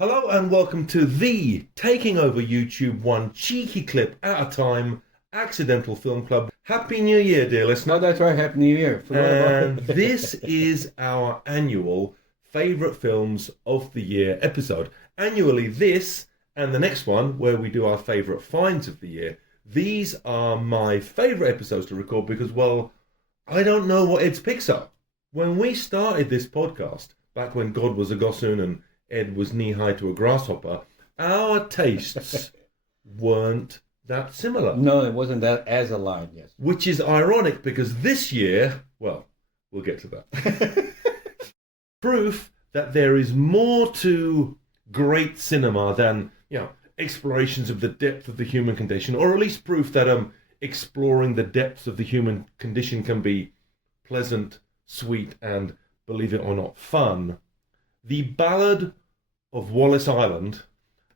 Hello and welcome to the Taking Over YouTube one cheeky clip at a time accidental film club. Happy New Year, dear listener. Oh, that's right. Happy New Year. And this is our annual favourite films of the year episode. Annually, this and the next one, where we do our favourite finds of the year, these are my favourite episodes to record because, well, I don't know what Ed's picks up. When we started this podcast, back when God was a gossoon and Ed was knee-high to a grasshopper, our tastes weren't that similar. No, it wasn't that as aligned, yes. Which is ironic because this year, well, we'll get to that. Proof that there is more to great cinema than, explorations of the depth of the human condition, or at least proof that exploring the depths of the human condition can be pleasant, sweet, and, believe it or not, fun. The Ballad of Wallis Island,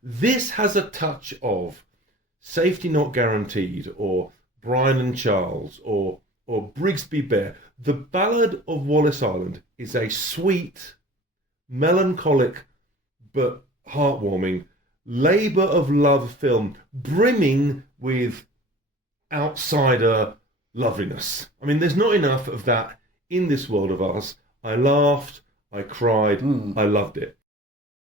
this has a touch of Safety Not Guaranteed, or Brian and Charles, or Brigsby Bear. The Ballad of Wallis Island is a sweet, melancholic, but heartwarming labour of love film brimming with outsider loveliness. I mean, there's not enough of that in this world of ours. I laughed, I cried, I loved it.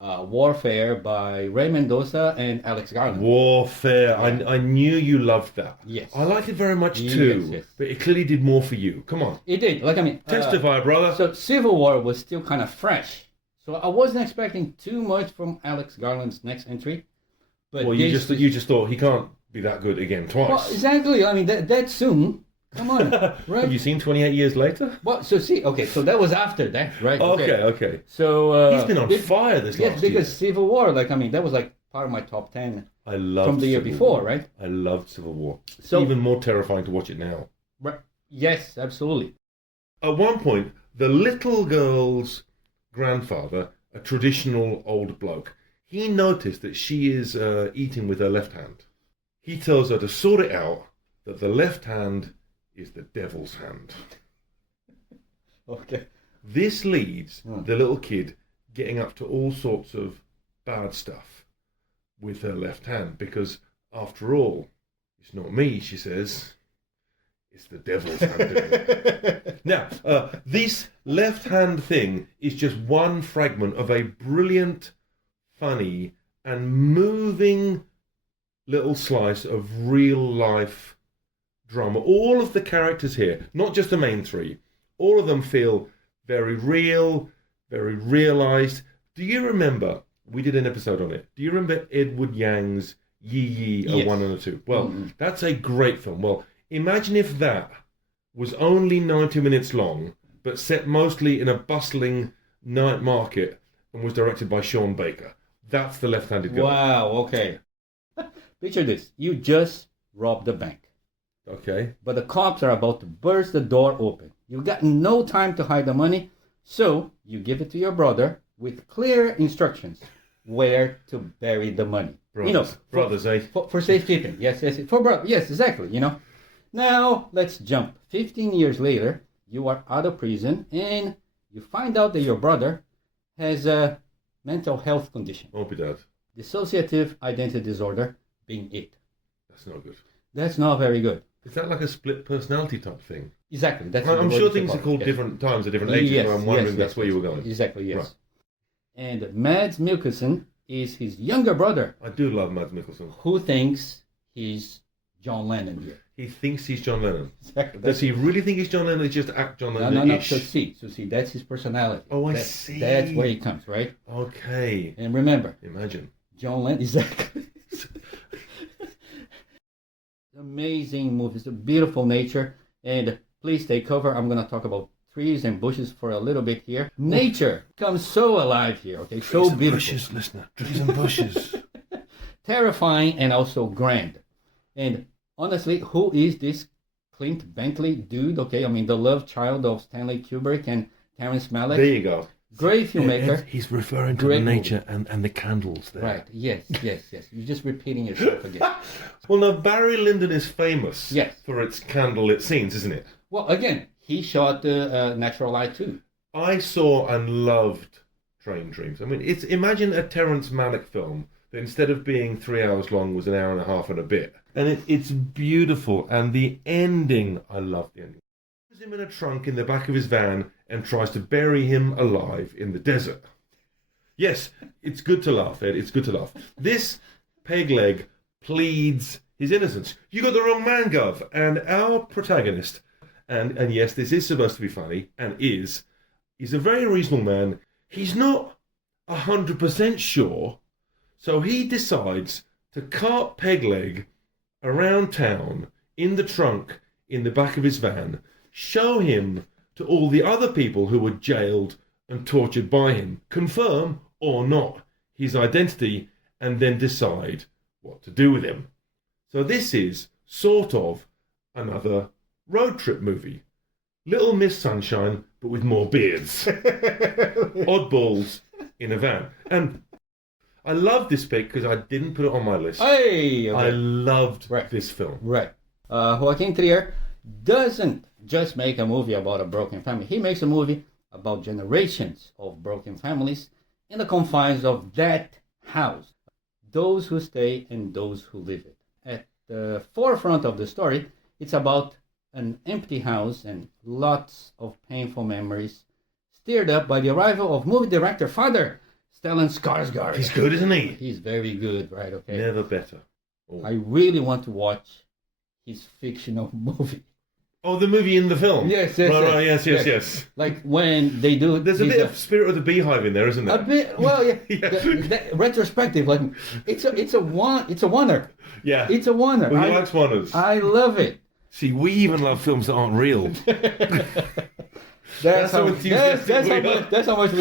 Warfare by Ray Mendoza and Alex Garland. Warfare. Yeah. I knew you loved that. Yes. I liked it very much too. Yes. But it clearly did more for you. Come on. It did. Testify, brother. So Civil War was still kind of fresh. So I wasn't expecting too much from Alex Garland's next entry. But well, you just thought he can't be that good again twice. Well, exactly. I mean, that soon. Come on, right? Have you seen 28 Years Later? Well, so that was after that, right? Okay. So he's been on fire this last year. Yes, because Civil War, that was part of my top 10 from the year before, right? I loved Civil War. So even more terrifying to watch it now. Right. Yes, absolutely. At one point, the little girl's grandfather, a traditional old bloke, he noticed that she is eating with her left hand. He tells her to sort it out, that the left hand is the devil's hand. Okay. This leads the little kid getting up to all sorts of bad stuff with her left hand because, after all, it's not me, she says. It's the devil's hand. Now, this left hand thing is just one fragment of a brilliant, funny, and moving little slice of real life drama. All of the characters here, not just the main three, all of them feel very real, very realised. Do you remember, we did an episode on it, do you remember Edward Yang's Yi Yi, a 1 and a 2? Well, that's a great film. Well, imagine if that was only 90 minutes long, but set mostly in a bustling night market and was directed by Sean Baker. That's the left-handed guy. Wow, okay. Picture this. You just robbed the bank. Okay. But the cops are about to burst the door open. You got no time to hide the money, so you give it to your brother with clear instructions where to bury the money. Brothers, eh? For safekeeping. Yes. For brothers. Yes, exactly. Now let's jump. 15 years later, you are out of prison and you find out that your brother has a mental health condition. Won't be that. Dissociative identity disorder being it. That's not good. That's not very good. Is that like a split personality type thing? Exactly. I'm sure things are called different times at different ages, but I'm wondering that's where you were going. Exactly, yes. Right. And Mads Mikkelsen is his younger brother. I do love Mads Mikkelsen. Who thinks he's John Lennon here. He thinks he's John Lennon. Exactly. Does he really think he's John Lennon or just act John Lennon? No. So see, that's his personality. Oh, I see. That's where he comes, right? Okay. And remember. Imagine. John Lennon, exactly. Amazing movie. It's a beautiful nature. And please take cover. I'm going to talk about trees and bushes for a little bit here. Nature comes so alive here, okay? Trees so and beautiful. Bushes, listener. Trees and bushes. Terrifying and also grand. And honestly, who is this Clint Bentley dude? Okay, I mean, the love child of Stanley Kubrick and Terrence Malick. There you go. Great filmmaker. He's referring to the nature and the candles there. Right, yes. You're just repeating yourself again. Well, now, Barry Lyndon is famous for its candlelit scenes, isn't it? Well, again, he shot Natural Light too. I saw and loved train dreams. I mean, imagine a Terrence Malick film that instead of being 3 hours long was an hour and a half and a bit. And it's beautiful. And the ending, I love the ending. He puts him in a trunk in the back of his van and tries to bury him alive in the desert. Yes, it's good to laugh, Ed. It's good to laugh. This peg leg pleads his innocence. You got the wrong man, Gov. And our protagonist, and yes, this is supposed to be funny, and he's a very reasonable man. He's not 100% sure, so he decides to cart Pegleg around town in the trunk in the back of his van, show him to all the other people who were jailed and tortured by him, confirm or not his identity, and then decide what to do with him. So this is sort of another road trip movie. Little Miss Sunshine, but with more beards. Oddballs in a van. And I love this pick because I didn't put it on my list. Hey, okay. I loved this film. Right. Joaquin Trier doesn't just make a movie about a broken family. He makes a movie about generations of broken families in the confines of that house. Those who stay and those who live it. At the forefront of the story, it's about an empty house and lots of painful memories stirred up by the arrival of movie director father Stellan Skarsgård. He's good, isn't he? He's very good, right? Okay. Never better. Oh. I really want to watch his fictional movie. Oh, the movie in the film? Yes. Yes. Like when they do... There's a bit of Spirit of the Beehive in there, isn't there? A bit, well, yeah. The retrospective, like, it's a oneer. Yeah. It's a oneer. Well, he likes oneers. I love it. See, we even love films that aren't real. That's how much we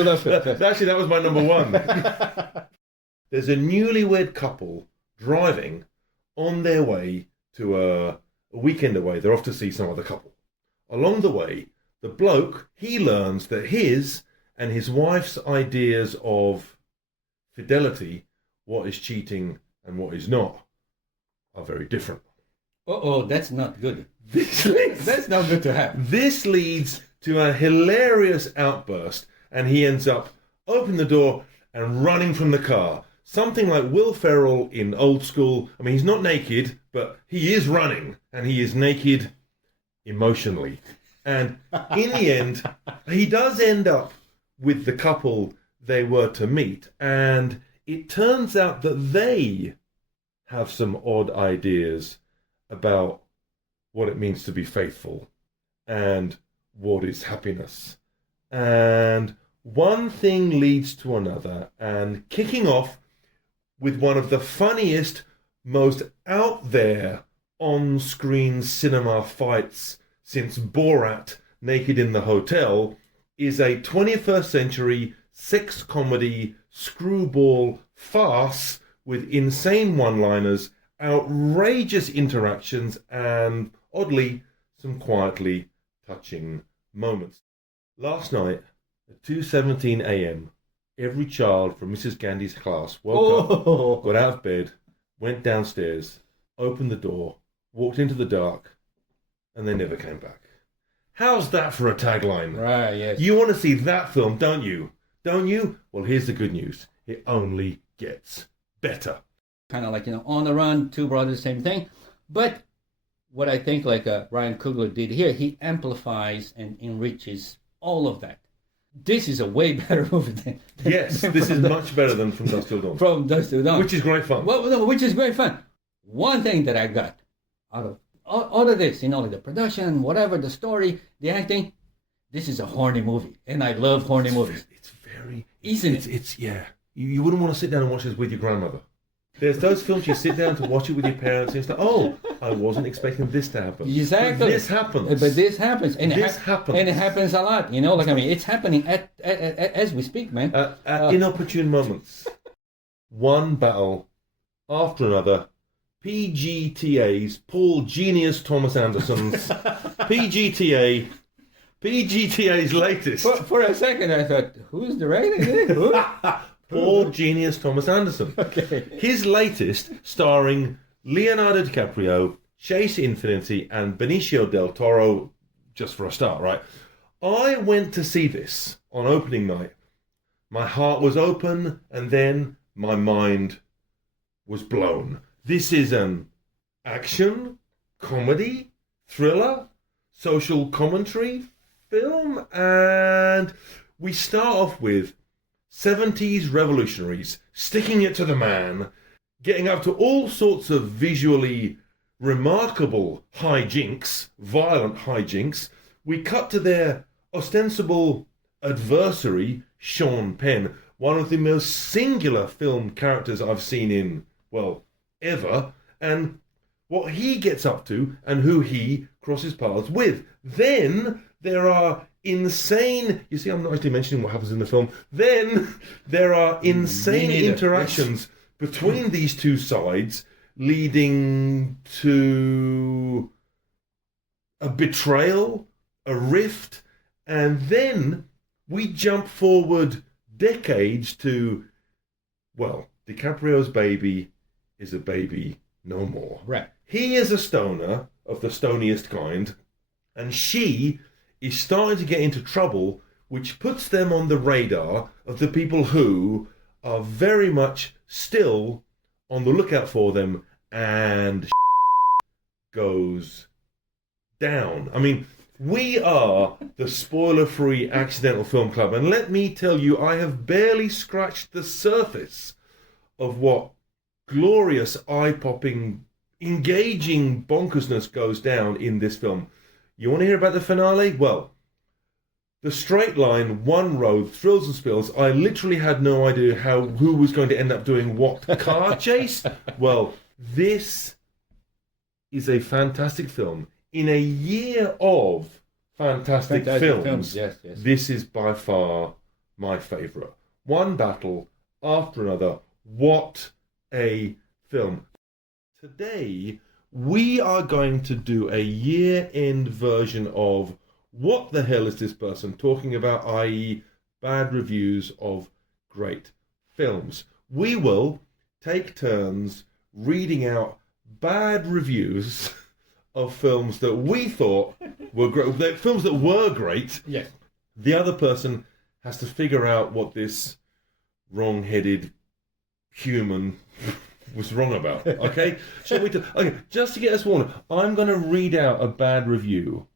love it. Actually, that was my number one. There's a newlywed couple driving on their way to a weekend away. They're off to see some other couple. Along the way, the bloke, he learns that his and his wife's ideas of fidelity, what is cheating and what is not, are very different. That's not good. That's not good to have. This leads to a hilarious outburst, and he ends up opening the door and running from the car. Something like Will Ferrell in Old School. I mean, he's not naked, but he is running, and he is naked emotionally. And in the end, he does end up with the couple they were to meet, and it turns out that they have some odd ideas about what it means to be faithful and what is happiness. And one thing leads to another, and kicking off with one of the funniest, most out there on-screen cinema fights since Borat Naked in the Hotel is a 21st century sex comedy screwball farce with insane one-liners, outrageous interactions, and oddly, some quietly touching moments. Last night at 2:17 a.m., every child from Mrs. Gandhi's class woke up, got out of bed, went downstairs, opened the door, walked into the dark, and they never came back. How's that for a tagline? Right, yes. You want to see that film, don't you? Don't you? Well, here's the good news. It only gets better. Kind of like, On the Run, Two Brothers, same thing. But what I think Ryan Coogler did here, he amplifies and enriches all of that. This is a way better movie than Yes, this is much better than From Dusk Till Dawn. From Dusk Till Dawn. Which is great fun. Well, no, which is great fun. One thing that I got out of all of this, like the production, whatever, the story, the acting, this is a horny movie. And I love horny movies. It's very... Isn't it? It's yeah. You wouldn't want to sit down and watch this with your grandmother. There's those films you sit down to watch it with your parents and it's like, oh, I wasn't expecting this to happen. Exactly. But this happens. But this happens. And happens. And it happens a lot. It's happening at as we speak, man. At inopportune moments. One battle after another. PGTA's, Paul Genius Thomas Anderson's PGTA's latest. For a second I thought, who's the rating? Who? Paul Genius Thomas Anderson. Okay. His latest, starring Leonardo DiCaprio, Chase Infinity, and Benicio del Toro, just for a start, right? I went to see this on opening night My heart was open, and then my mind was blown. This is an action, comedy, thriller, social commentary film, and we start off with 70s revolutionaries sticking it to the man, getting up to all sorts of visually remarkable hijinks, violent hijinks. We cut to their ostensible adversary, Sean Penn, one of the most singular film characters I've seen in, well, ever, and what he gets up to and who he crosses paths with. Then there are insane... You see, I'm not actually mentioning what happens in the film. Then there are insane interactions between these two sides, leading to a betrayal, a rift, and then we jump forward decades to, well, DiCaprio's baby is a baby no more. Right. He is a stoner of the stoniest kind, and she is starting to get into trouble, which puts them on the radar of the people who are very much still on the lookout for them, and goes down. I mean, we are the spoiler-free Accidental Film Club, and let me tell you, I have barely scratched the surface of what glorious, eye-popping, engaging bonkersness goes down in this film. You want to hear about the finale? Well, the straight line, one road, thrills and spills. I literally had no idea who was going to end up doing what car chase. Well, this is a fantastic film. In a year of fantastic films, yes. This is by far my favourite. One battle after another. What a film. Today, we are going to do a year-end version of What the Hell Is This Person Talking About, i.e. bad reviews of great films. We will take turns reading out bad reviews of films that we thought were great, films that were great. Yes. The other person has to figure out what this wrong-headed human was wrong about. Okay? Okay, just to get us warned, I'm going to read out a bad review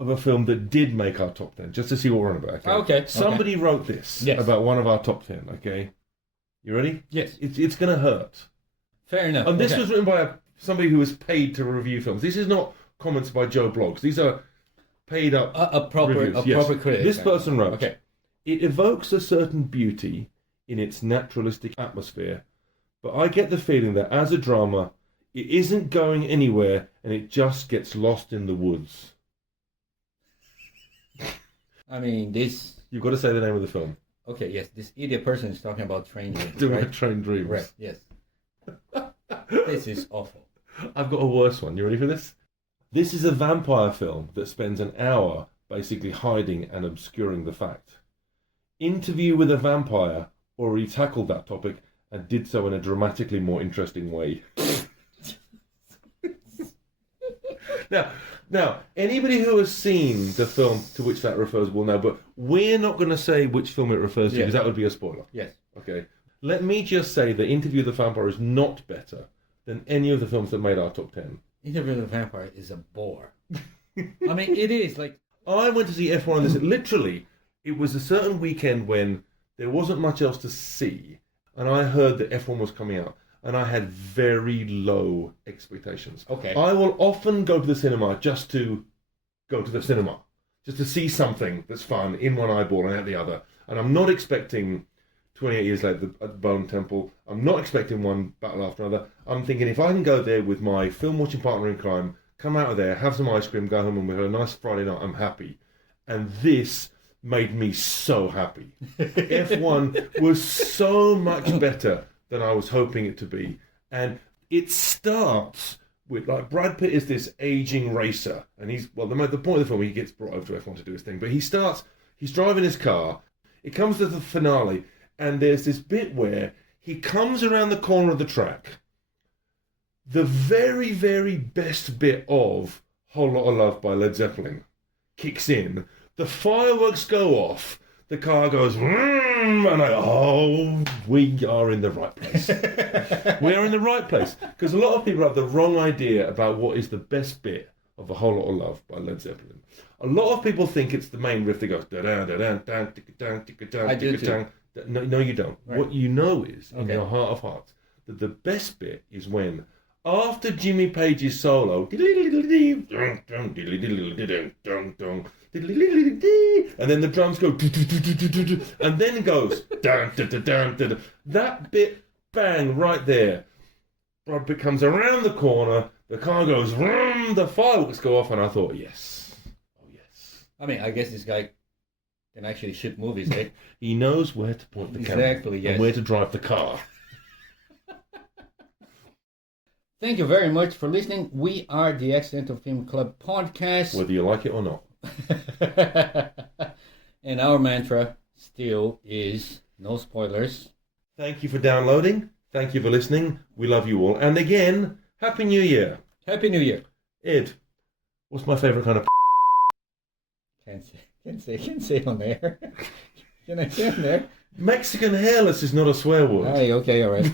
of a film that did make our top 10, just to see what we're on about. Okay. Somebody wrote this about one of our top 10, okay? You ready? Yes. It's going to hurt. Fair enough. And this was written by somebody who was paid to review films. This is not comments by Joe Blogs. These are paid up proper critic. This person wrote, it evokes a certain beauty in its naturalistic atmosphere, but I get the feeling that as a drama, it isn't going anywhere and it just gets lost in the woods. I mean, this... You've got to say the name of the film. Okay, yes. This idiot person is talking about Train Dreams. Right? Train Dreams. Right, yes. This is awful. I've got a worse one. You ready for this? This is a vampire film that spends an hour basically hiding and obscuring the fact. Interview with a Vampire already tackled that topic and did so in a dramatically more interesting way. Now, anybody who has seen the film to which that refers will know, but we're not going to say which film it refers to because that would be a spoiler. Yes. Okay. Let me just say that Interview with the Vampire is not better than any of the films that made our top 10. Interview with the Vampire is a bore. I mean, it is like... I went to see F1 on this. Literally, it was a certain weekend when there wasn't much else to see, and I heard that F1 was coming out, and I had very low expectations. Okay. I will often go to the cinema just to go to the cinema, just to see something that's fun in one eyeball and out the other, and I'm not expecting 28 years later at the Bone Temple. I'm not expecting one battle after another. I'm thinking if I can go there with my film-watching partner in crime, come out of there, have some ice cream, go home, and we have a nice Friday night, I'm happy. And this made me so happy. F1 was so much better than I was hoping it to be. And it starts with, like, Brad Pitt is this aging racer. And he's, well, the point of the film, he gets brought over to F1 to do his thing. But he's driving his car. It comes to the finale. And there's this bit where he comes around the corner of the track. The very, very best bit of Whole Lotta Love by Led Zeppelin kicks in. The fireworks go off. The car goes, we are in the right place. We are in the right place. Because a lot of people have the wrong idea about what is the best bit of A Whole Lot of Love by Led Zeppelin. A lot of people think it's the main riff that goes I do too. No, you don't. Right. What you know is, in your heart of hearts, that the best bit is when, after Jimmy Page's solo, and then the drums go, and then it goes, that bit, bang, right there. Brad Pitt comes around the corner, the car goes, the fireworks go off, and I thought, yes. Oh, yes. I mean, I guess this guy can actually shoot movies, eh? He knows where to point the camera and where to drive the car. Thank you very much for listening. We are the Accidental Film Club podcast. Whether you like it or not. And our mantra still is no spoilers. Thank you for downloading. Thank you for listening. We love you all. And again, Happy New Year. Happy New Year. Ed, what's my favourite kind of... Can't say on there. Can I say on there? Mexican hairless is not a swear word. Hey, okay, all right.